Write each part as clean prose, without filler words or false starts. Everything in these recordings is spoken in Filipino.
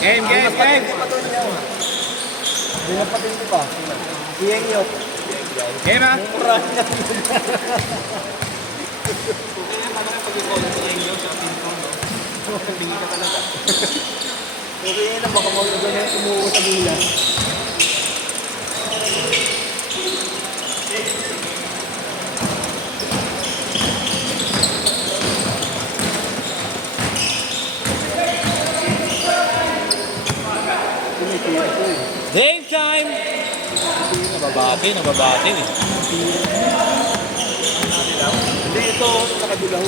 Game. Hindi na patindi pa. Iyeng yun. Game ha? Mura niya. Okay na, baka mag-ugan na tumuho sa bulan. Game time! Nababati eh. Hindi, ito, nakadilaw.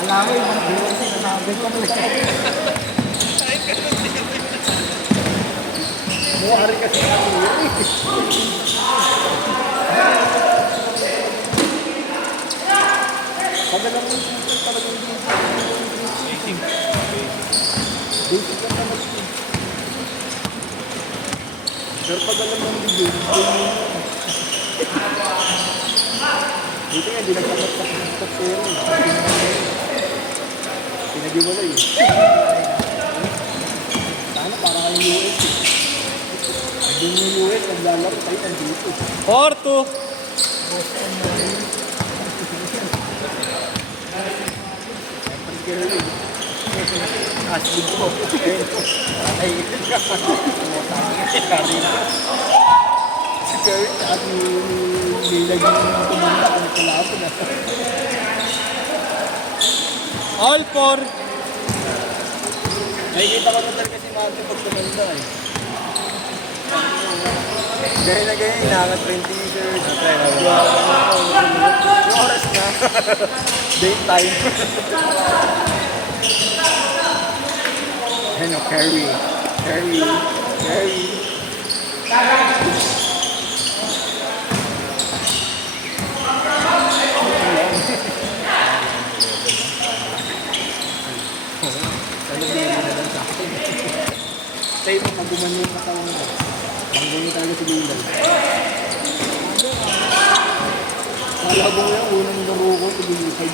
Alam mo, ibang buwan sinasabi ko mo. Buwari kasi ako pagalang mo talagang basic lang naman ito. Pero pagalang ng video, dito nga, di nagkakat sa pero pinagiwalay. Sana para kayong US eh. Doon yung US, naglalaro kayo nandito. 4-2. Asli ko. Ay, ito ka. Si Kurt at nilag yung tumanda kung kalapon na. All 4. Nakikita ko na talaga si Martin pag tumanda eh. Gaya na gaya, inaangat pa yung t-shirt. Yung oras na. Date time. Ano, Carrie. Sa'yo mo, pag gumanyo yung katawan mo. Ang ganyan talaga si Lindal. Malabo mo yan, unang laro ko, tuloy-lipay.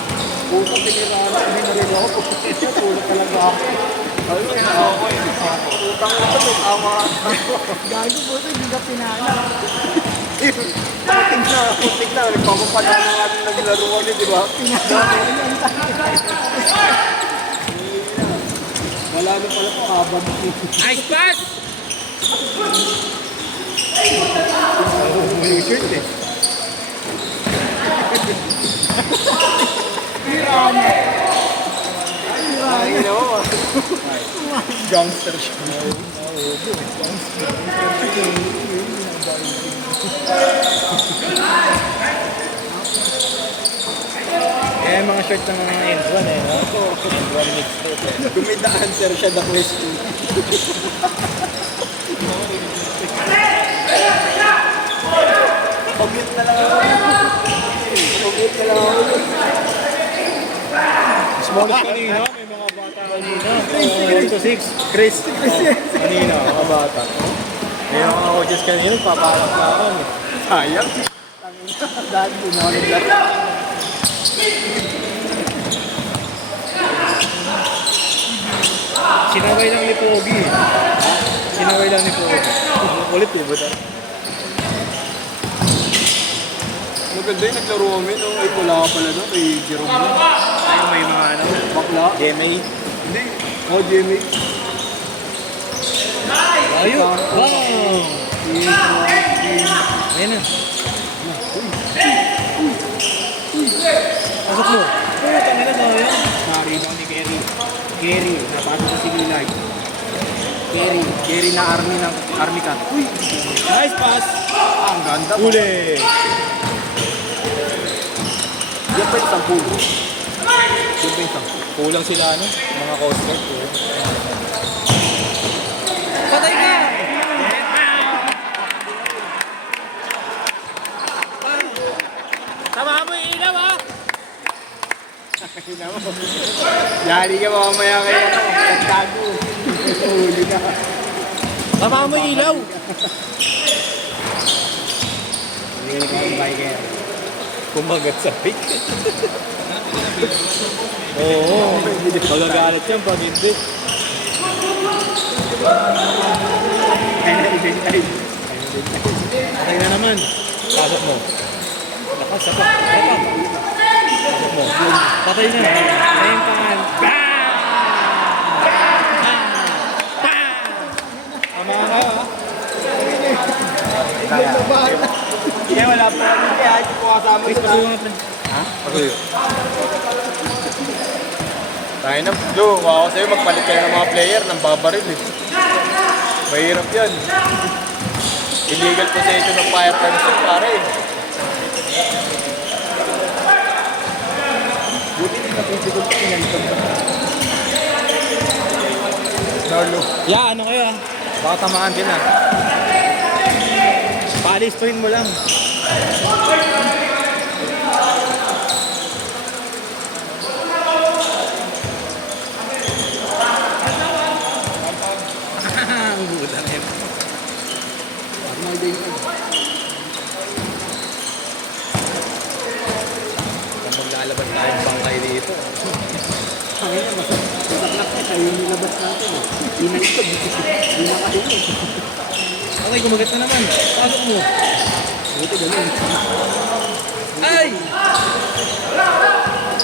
Utang tinirana, hindi na rin ako. Tulad talaga ako. Ayun, ako eh. Utang ito, may tama. Gago po ito, hindi ka pinana. Putik na. Nagpapapala na natin naglaruan niya, di ba? Wala na pala po, habang. Nice pass! May shirt eh. Ay, no. Gangster siya. Eh, mga shirt ng mga N1 eh, no? N1 mixtape eh. Kung may the answer siya, the question. Pag-mute na lang ako. Pag-mute na lang ako. Small kanina, may mga bata kanina. 1 to 6. Chris. Kanina, mga bata. May mga coaches kanina, paparap na ako. Sayang. Dahil po na ako naglaro. Sinaway lang ni Pogi. Sinaway lang ni Pogi. Ulit eh, buta. Maganda yung naglaro kami nung ay wala ka pala doon kay Jerome mo. Ay, may mga ano. Bakla? GMA. Hindi. Oh, Jimmy. Ayun! Wow! Ayan na. Pasok mo. Oo, tanga na sayang. Na-rebound ni Kerry. Kerry, napasok sa Sigilay. Kerry na army cut. Uy! Nice pass! Ang ganda. Uli! Yan pa yung 10. Yan pa yung 10. Kulang sila ano? Mga coast guard. Patay ka! Tama mo yung ilaw ha! Yari ka mamaya kayo. Pagtago. Huli na. Tama mo yung ilaw! Hindi ka ang biker. Kumagat sa pick. Oo. Magagalit yan pag hindi. Patay na naman. Pasok mo. Lakas, sapak. Pasok mo. Patay na. Ayun pa nga. Tama ka kayo, ha? Kaya wala pa rin kaya hindi ko kasama Chris, sa pasuyo natin. Ha? Pasuyo. Tayo na, Joe, ako sa'yo magpalit kayo ng mga player ng babaril eh. Mahirap yan. Illegal possession of firearms yun, pare. buti din napipigol ko pinalitan ba? Narlo. Yeah, ano kayo, ha? Baka tamaan din, ha? Palistuin mo lang. Ang buda na yun. Ano ay din yun? Kung maglalaban tayong bangkay dito. Ang ina, masaklak na kayo yung nilabas natin. Hindi na ito, hindi na kayo. Okay, gumagat na naman. Pasok mo. Buti ganun. Ay!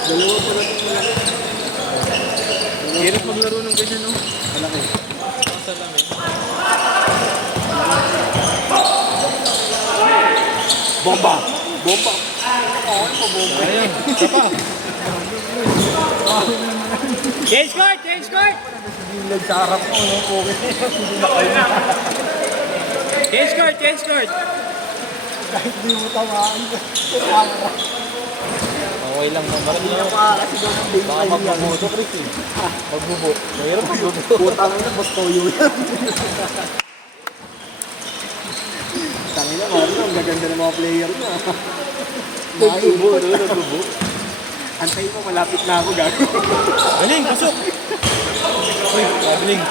Dalawa pa natin malaki. Hirap maglaro ng ganyan, no? Malaki. Asa lang, eh. Bomba! Bomba! Oo, ano pa bomba? Ayun, isa pa. Change court! Change court! Bilag sa harap mo, no? Okay. Hindi na kayo. Change court! Change court! Kahit di mo tamaan. Okay lang naman. Hindi na pa kasi daw ng baby. Baka magbubuto, Chris, eh. Magbubo. Mahirap magbubo. Putang na, basta toyo yan. Tangina, Mario, ang gaganda ng mga player niya. Nagbubo, no? Nagbubo. Antayin mo, malapit na ako, gago. Galing, pasok! Uy, galing.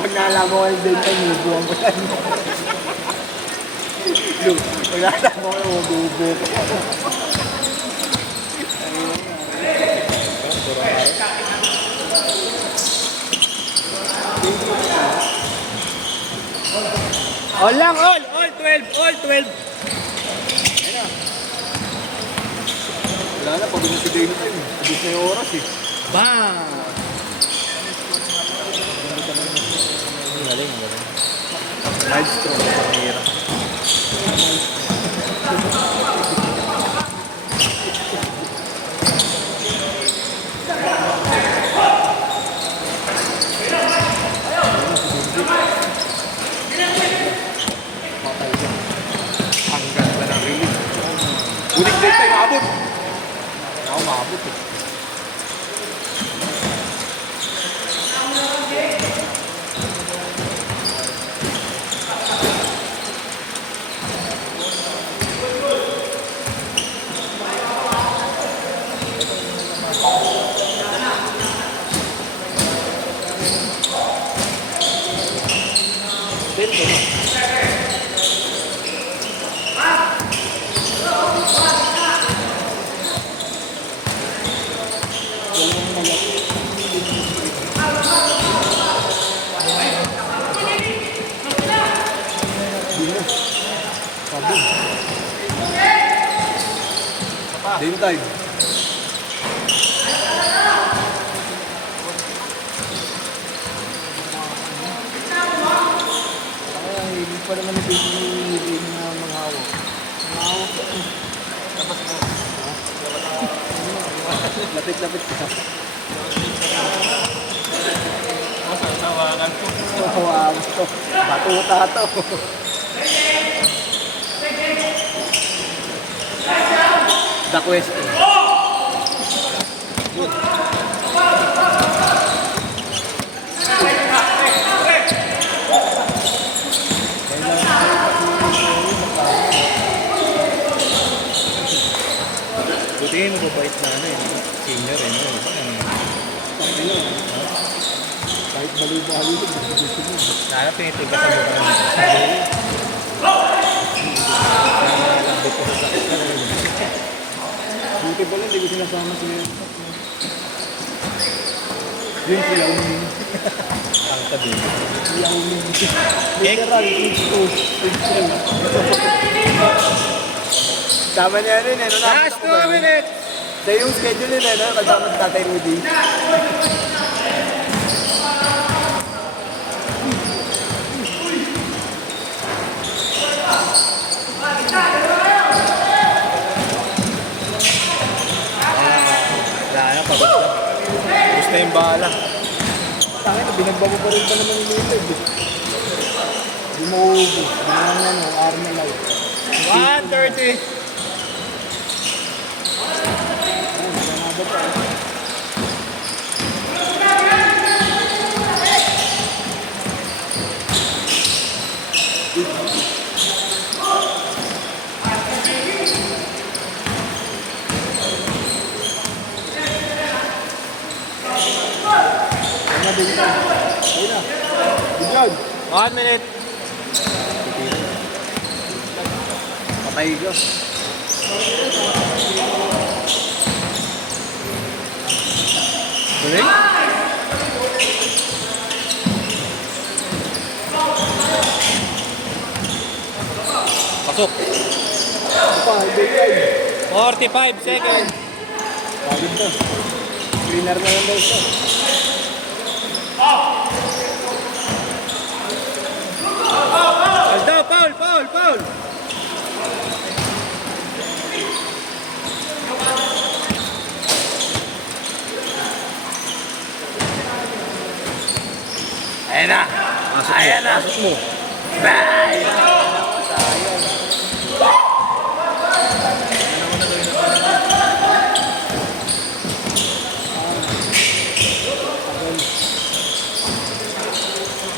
Pag naalaman ko yung benta, nubuhan ko yan. Look, pag naalaman ko yung nubuho ko. All lang, all! All 12! All 12! Wala na, pag na si Dane pa yun. Abis na yung oras eh. Bang! Galing, galing. Live stroke. Mahirap. Ang ganda ng release. Unik din tayo, maabot. Ako maabot eh. Dane time. Ay, hindi pa naman ibigay na manghawak. Manghawak ko. Tapos mo. Lapit-lapit ka. Tawagan ko. Tawagan ko. Batuta to. The question. Buti kayo mababait na ano, eh. Senior, eh. No? Kahit baliw-baliw, gusto mo. Sana pinitigas ang mukha mo. Lambit ko sa sakit ka talaga. Buti pala, hindi ko sinasama sila. Yun sila umihin. Tabi. Hindi ako literal, page 2, page 3. Tama niya rin eh. Last 2 minutes! Sa yung schedule nila, no? Kasama si Tatay Rudy. Wala na, pagod na. Gusto yung bala. Tangin na, binagbago pa rin pa naman yung live. Hindi mo uubos. Hindi naman yan, arm na live. 1:30. Ganado pa. Ano din ka? Ayun na. Bigyan. 1 minute. Patay ka. Tuloy? Pasok. Pa, bigyan. 45 seconds. Pagod na. Cleaner na lang daw siya. Aldo, foul, foul, foul. Ayan na. Ayan na. Pasok mo.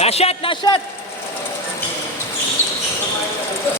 Last shot, last shot.